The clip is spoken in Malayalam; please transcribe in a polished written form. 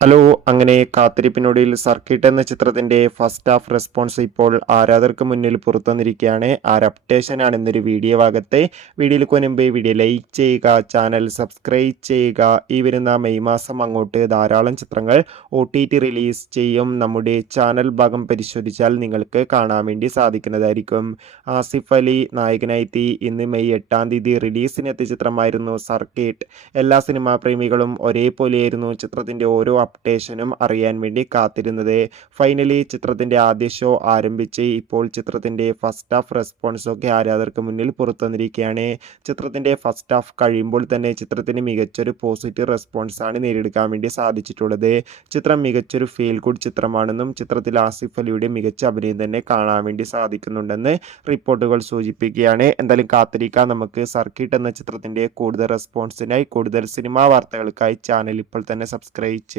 ഹലോ, അങ്ങനെ കാത്തിരിപ്പിനൊടുവിൽ സർക്കിട്ട് എന്ന ചിത്രത്തിന്റെ ഫസ്റ്റ് ഹാഫ് റെസ്പോൺസ് ഇപ്പോൾ ആരാധകർക്ക് മുന്നിൽ പുറത്തുവന്നിരിക്കുകയാണ്. അപ്ഡേഷനാണ് ഇന്നൊരു വീഡിയോ ഭാഗത്തെ. വീഡിയോയിലേക്ക് മുൻപ് വീഡിയോ ലൈക്ക് ചെയ്യുക, ചാനൽ സബ്സ്ക്രൈബ് ചെയ്യുക. ഈ വരുന്ന മെയ് മാസം അങ്ങോട്ട് ധാരാളം ചിത്രങ്ങൾ OTT റിലീസ് ചെയ്യും. നമ്മുടെ ചാനൽ ഭാഗം പരിശോധിച്ചാൽ നിങ്ങൾക്ക് കാണാൻ വേണ്ടി സാധിക്കുന്നതായിരിക്കും. ആസിഫ് അലി നായകനായെത്തി ഇന്ന് മെയ് 8-ാം തീയതി റിലീസിനെത്തിയ ചിത്രമായിരുന്നു സർക്കിട്ട്. എല്ലാ സിനിമാ പ്രേമികളും ഒരേപോലെയായിരുന്നു ചിത്രത്തിന്റെ ഓരോ അപ്ഡേഷനും അറിയാൻ വേണ്ടി കാത്തിരുന്നത്. ഫൈനലി ചിത്രത്തിന്റെ ആദ്യ ഷോ ആരംഭിച്ച് ഇപ്പോൾ ചിത്രത്തിന്റെ ഫസ്റ്റ് ഹാഫ് റെസ്പോൺസ് ഒക്കെ ആരാധകർക്ക് മുന്നിൽ പുറത്തുവന്നിരിക്കുകയാണ്. ചിത്രത്തിന്റെ ഫസ്റ്റ് ഹാഫ് കഴിയുമ്പോൾ തന്നെ ചിത്രത്തിന് മികച്ചൊരു പോസിറ്റീവ് റെസ്പോൺസ് ആണ് നേടിയെടുക്കാൻ വേണ്ടി സാധിച്ചിട്ടുള്ളത്. ചിത്രം മികച്ചൊരു ഫീൽ ഗുഡ് ചിത്രമാണെന്നും ചിത്രത്തിൽ ആസിഫ് അലിയുടെ മികച്ച അഭിനയം തന്നെ കാണാൻ വേണ്ടി സാധിക്കുന്നുണ്ടെന്ന് റിപ്പോർട്ടുകൾ സൂചിപ്പിക്കുകയാണ്. എന്തായാലും കാത്തിരിക്കാം നമുക്ക് സർക്കിട്ട് എന്ന ചിത്രത്തിന്റെ കൂടുതൽ റെസ്പോൺസിനായി. കൂടുതൽ സിനിമാ വാർത്തകൾക്കായി ചാനൽ ഇപ്പോൾ തന്നെ സബ്സ്ക്രൈബ് ചെയ്യുക.